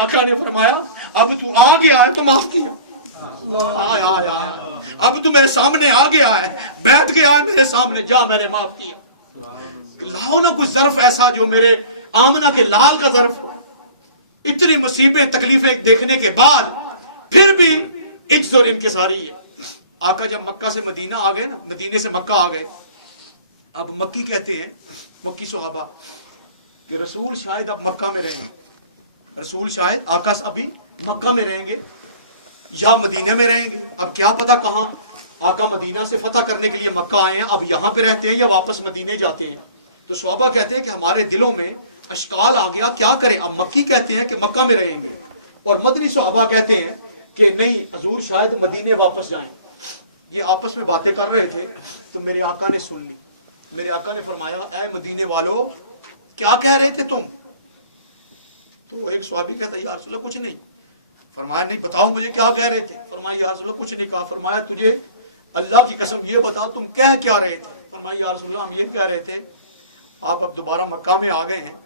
आका ने फरमाया अब तू आ गया है तो माफ किया, अब तू मेरे सामने आ गया है, बैठ गया है मेरे सामने, जा मैंने माफ किया। लाओ ना कुछ ज़र्फ ऐसा जो मेरे आमना के लाल का ज़र्फ। इतनी मुसीबतें तकलीफें देखने के बाद फिर भी इज्जत और इनकिसारी है। आका जब मक्का से मदीना आ गए ना, मदीने से मक्का आ गए, अब मक्की कहते हैं, मक्की सहाबा कि रसूल शायद अब मक्का में रहेंगे, रसूल शायद आका अभी मक्का में रहेंगे या मदीने में रहेंगे, अब क्या पता कहाँ। आका मदीना से फतह करने के लिए मक्का आए हैं, अब यहाँ पे रहते हैं या वापस मदीने जाते हैं। तो सहाबा कहते हैं कि हमारे दिलों में अश्काल आ गया, क्या करें। अब मक्की कहते हैं कि मक्का में रहेंगे और मदनी सहाबा कहते हैं कि नहीं हजूर शायद मदीने वापस जाएं। ये आपस में बातें कर रहे थे तो मेरे आका ने सुन ली। मेरे आका ने फरमाया ऐ मदीने वालों क्या कह रहे थे तुम। तो एक सहाबी कहता है या रसूल अल्लाह कुछ नहीं। फरमाया नहीं बताओ मुझे क्या कह रहे थे। फरमाया या रसूल अल्लाह कुछ नहीं कहा। फरमाया तुझे अल्लाह की कसम ये बता तुम कह क्या रहे थे। फरमाया या रसूल अल्लाह हम ये कह रहे थे आप अब दोबारा मक्का में आ गए हैं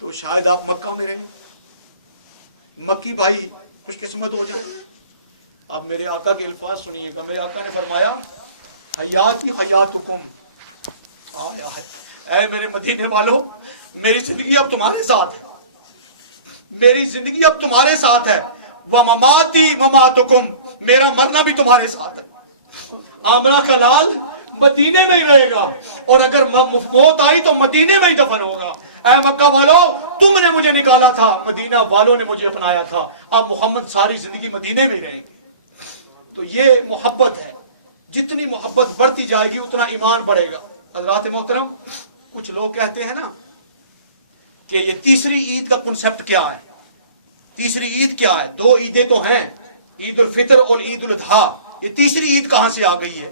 तो शायद आप मक्का में रहें, मक्की भाई खुशकिस्मत हो जाए। अब मेरे आका के अल्फाज सुनिएगा। मेरे आका ने फरमाया हयाती हयातुकुम, आया है ऐ मेरे मदीने वालों मेरी जिंदगी अब तुम्हारे साथ है, मेरी जिंदगी अब तुम्हारे साथ है। व ममाती ममातुकुम, मेरा मरना भी तुम्हारे साथ है। आमना का लाल मदीने में ही रहेगा और अगर मौत आई तो मदीने में ही दफन होगा। ऐ मक्का वालों तुमने मुझे निकाला था, मदीना वालों ने मुझे अपनाया था, अब मोहम्मद सारी जिंदगी मदीने में ही रहेंगे। तो ये मोहब्बत है, जितनी मोहब्बत बढ़ती जाएगी उतना ईमान बढ़ेगा। हज़रात मोहतरम कुछ लोग कहते हैं ना कि ये तीसरी ईद का कॉन्सेप्ट क्या है, तीसरी ईद क्या है। दो ईदें तो हैं, ईद उल फितर और ईद उल अज़हा, ये तीसरी ईद कहां से आ गई है।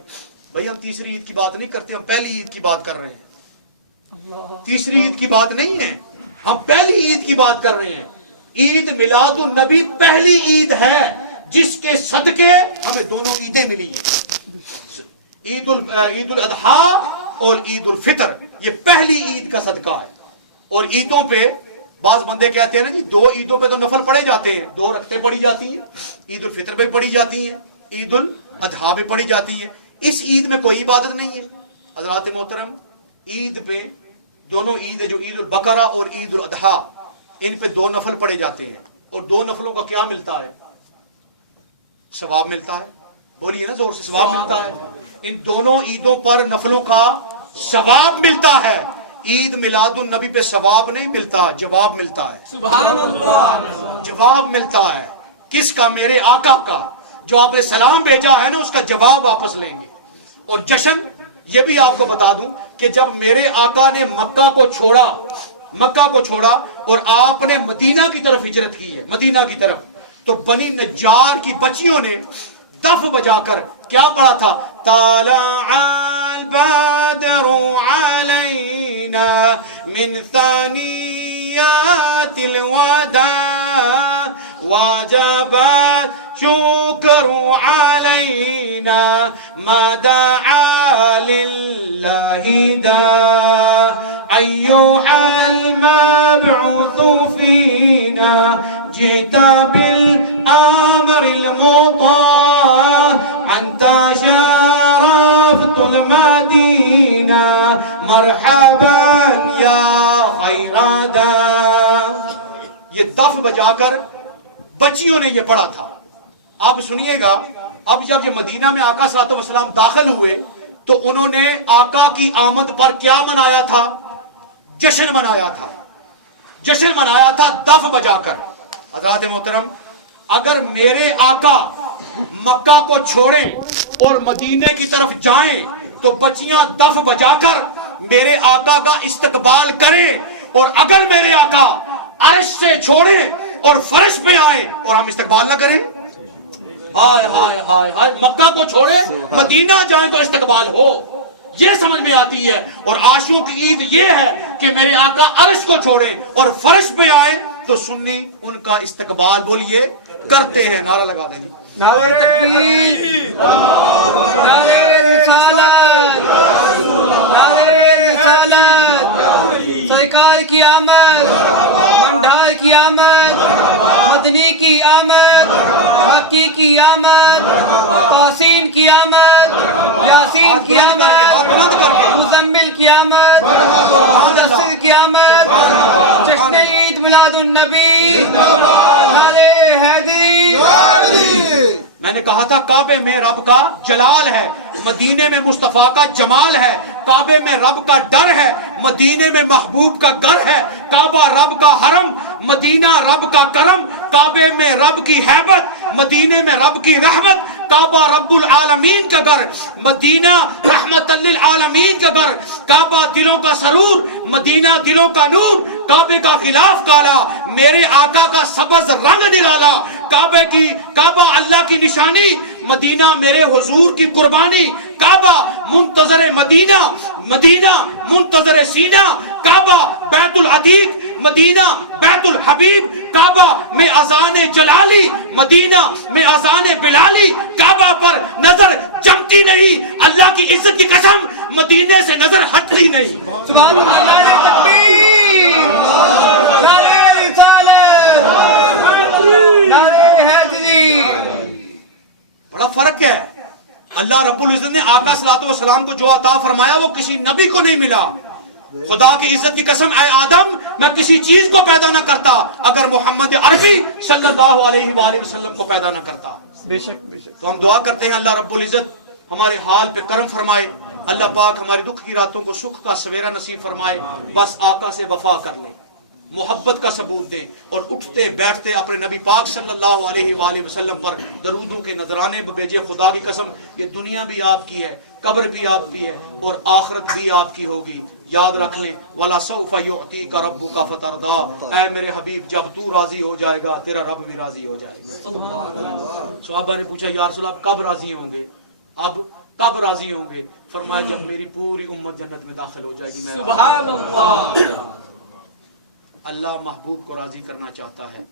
भाई हम तीसरी ईद की बात नहीं करते, हम पहली ईद की बात कर रहे हैं। तीसरी ईद की बात नहीं है, हम पहली ईद की बात कर रहे हैं। ईद मिलादुन नबी पहली ईद है जिसके सदके हमें दोनों ईदें मिली हैं, ईद उल अज़हा और ईद उल फितर। ये पहली ईद का सदका है। और ईदों पे बाज बंदे कहते हैं ना जी दो ईदों पे तो नफल पढ़े जाते हैं, दो रखते पढ़ी जाती हैं, ईद उल फितर पे पढ़ी जाती है, ईद उल अज़हा पे पढ़ी जाती है। इस ईद में कोई इबादत नहीं है। हज़रात मोहतरम ईद पे दोनों ईद है जो ईद उल बकरा और ईद उल अज़हा, इन पे दो नफल पढ़े जाते हैं और दो नफलों का क्या मिलता है, सवाब मिलता है। बोलिए ना जोर से, सवाब मिलता है। इन दोनों ईदों पर नफलों का सवाब मिलता है। ईद मिलादुन नबी पे सवाब नहीं मिलता, जवाब मिलता है। सुभान अल्लाह, जवाब मिलता है। किसका? मेरे आका का। जो आपने सलाम भेजा है ना उसका जवाब वापस लेंगे। और जश्न ये भी आपको बता दूं कि जब मेरे आका ने मक्का को छोड़ा और आपने मदीना की तरफ हिजरत की है, मदीना की तरफ, तो बनी नज्जार की बच्चियों ने दफ बजाकर क्या पढ़ा था, तालअल बद्रु अलैना मिन सानियातिल वदा वजबत शुक्रू अलैना मदआ लिल्लाहि दा अय्युहल मबऊसु फीना जिता बिल अमरिल मुता अंता शरफतुल मदीना मरहबन या खैरादा। ये दफ बजाकर बच्चियों ने ये पढ़ा था। अब सुनिएगा, अब जब ये मदीना में आका सल्लल्लाहु अलैहि वसल्लम दाखिल हुए तो उन्होंने आका की आमद पर क्या मनाया था, जश्न मनाया था, जश्न मनाया था दफ बजाकर। हज़रात मोहतरम अगर मेरे आका मक्का को छोड़ें और मदीने की तरफ जाएं तो बच्चियां दफ बजाकर मेरे आका का इस्तकबाल करें, और अगर मेरे आका अर्श से छोड़ें और फर्श पे आए और हम इस्तकबाल ना करें, हाय हाय हाय हाय, मक्का को छोड़े मदीना जाए तो इस्तकबाल हो, ये समझ में आती है। और आशियों की ईद ये है कि मेरे आका अर्श को छोड़े और फर्श पे आए तो सुन्नी उनका इस्तकबाल बोलिए करते हैं। नारा लगा देंगे, नारे तकबीर, नारे रिसालत, नारे रिसालत, सरकार की आमद, भंडार की आमद, حقی کی آمد، توسین کی آمد، یاسین کی آمد، مزمل کی آمد، مدثر کی آمد، جشن عید میلاد النبی، نعرہ حیدری۔ میں نے کہا تھا کعبے میں رب کا جلال ہے، مدینے میں مصطفیٰ کا جمال ہے، کعبے میں رب کا ڈر ہے، مدینے میں محبوب کا گھر ہے، کعبہ رب کا حرم، مدینہ رب کا کرم، کعبے میں رب کی ہیبت، مدینے میں رب کی رحمت، کعبہ رب العالمین کا گھر، مدینہ رحمت للعالمین کا گھر، کعبہ دلوں کا سرور، مدینہ دلوں کا نور، کعبے کا غلاف کالا، میرے آقا کا سبز رنگ نرالا، کعبہ اللہ کی نشانی، مدینہ میرے حضور کی قربانی، کعبہ منتظر مدینہ، مدینہ منتظر سینہ، کعبہ بیت العتیق، مدینہ بیت الحبیب، کعبہ میں اذان جلالی، مدینہ میں اذان بلالی، کعبہ پر نظر جمتی نہیں، اللہ کی عزت کی قسم مدینے سے نظر ہٹتی نہیں۔ سبحان اللہ، نعرہ تکبیر، نعرہ رسالت، نعرہ حیدری۔ بڑا فرق ہے، اللہ رب العزت نے آقا صلی اللہ علیہ وسلم کو جو عطا فرمایا وہ کسی نبی کو نہیں ملا۔ خدا کی عزت کی قسم اے آدم، میں کسی چیز کو پیدا نہ کرتا اگر محمد عربی صلی اللہ علیہ وآلہ وسلم کو پیدا نہ کرتا۔ بے شک بے شک۔ تو ہم دعا کرتے ہیں اللہ رب العزت ہمارے حال پہ کرم فرمائے، اللہ پاک ہماری دکھ کی راتوں کو سکھ کا سویرا نصیب فرمائے، بس آقا سے وفا کر لیں، محبت کا ثبوت دیں، اور اٹھتے بیٹھتے اپنے نبی پاک صلی اللہ علیہ وآلہ وسلم پر درودوں کے نذرانے بھیجیں۔ خدا کی قسم یہ دنیا بھی آپ کی ہے، قبر بھی آپ کی ہے، اور آخرت بھی آپ کی ہوگی۔ یاد رکھ لیں وَلَا سَوْفَ يُعْطِيكَ رَبُّكَ فَتَرْضَىٰ، اے میرے حبیب جب تو راضی ہو جائے گا تیرا رب بھی راضی ہو جائے گا۔ صحابہ نے پوچھا یا رسول اللہ کب راضی ہوں گے، اب کب راضی ہوں گے؟ فرمایا جب میری پوری امت جنت میں داخل ہو جائے گی میں سبحان اللہ۔ اللہ محبوب کو راضی کرنا چاہتا ہے،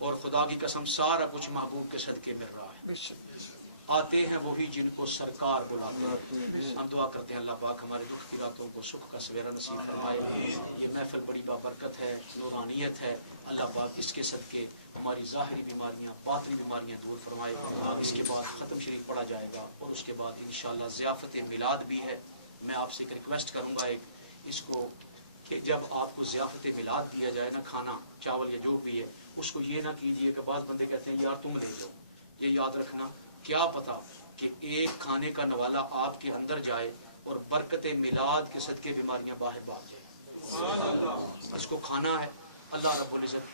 اور خدا کی قسم سارا کچھ محبوب کے صدقے مل رہا ہے۔ آتے ہیں وہی جن کو سرکار بلاتے ہیں۔ ہم دعا کرتے ہیں اللہ پاک ہمارے دکھ کی راتوں کو سکھ کا سویرا نصیب فرمائے۔ یہ محفل بڑی بابرکت ہے، نورانیت ہے، اللہ پاک اس کے صدقے ہماری ظاہری بیماریاں باطنی بیماریاں دور فرمائے۔ اس کے بعد ختم شریف پڑھا جائے گا، اور اس کے بعد انشاءاللہ ضیافت میلاد بھی ہے۔ میں آپ سے ایک ریکویسٹ کروں گا، اس کو کہ جب آپ کو ضیافت میلاد دیا جائے نا، کھانا چاول یا جو بھی ہے، اس کو یہ نہ کیجئے کہ بعض بندے کہتے ہیں یار تم لے جاؤ۔ یہ یاد رکھنا، کیا پتا کہ ایک کھانے کا نوالہ آپ کے اندر جائے اور برکت میلاد کے صدقے بیماریاں باہر بھاگ جائیں۔ اس کو کھانا ہے۔ اللہ رب العزت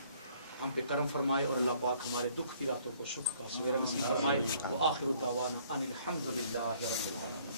ہم پہ کرم فرمائے، اور اللہ پاک ہمارے دکھ کی راتوں کو سکھ کا سویرا نصیب فرمائے۔ وآخر دعوانا ان الحمدللہ رب العالمین۔